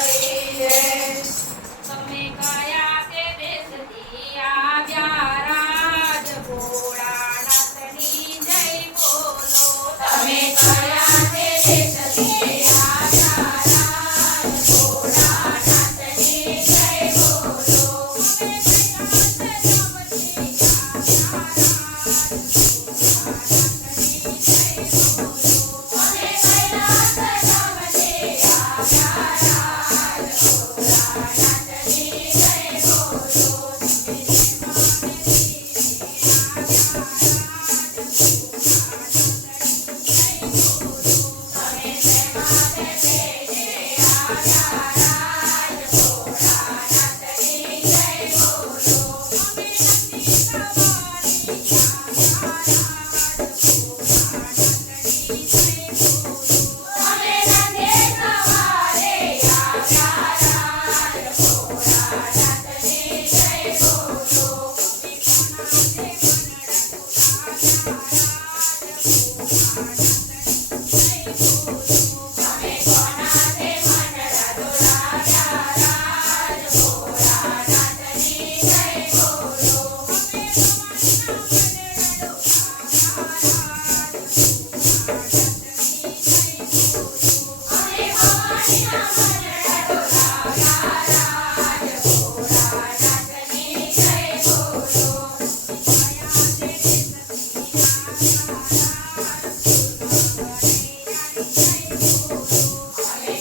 હરી જય. તમે કયા તે દેશથી આવ્યા રાજ ભોળાનાથની જય બોલો. તમે કયા તે દેશથી આવ્યા રાજ ભોળાનાથની જય બોલો. અમે કૈલાસ ધામથી આવ્યા રાજ ભોળાનાથની જય બોલો. તમે શેમાં બેસીને આવ્યા રાજ ભોળાનાથની જય બોલો. અમે નંદે સવારે આવ્યા રાજ ભોળાનાથની જય બોલો. તમે કોનાથી મંડળા ડોલાવ્યા રાજ ભોળાનાથની જય બોલો. અમે ભવાનીના મંડળા ડોલાવ્યા રાજ ભોળાનાથની જય બોલો. અમે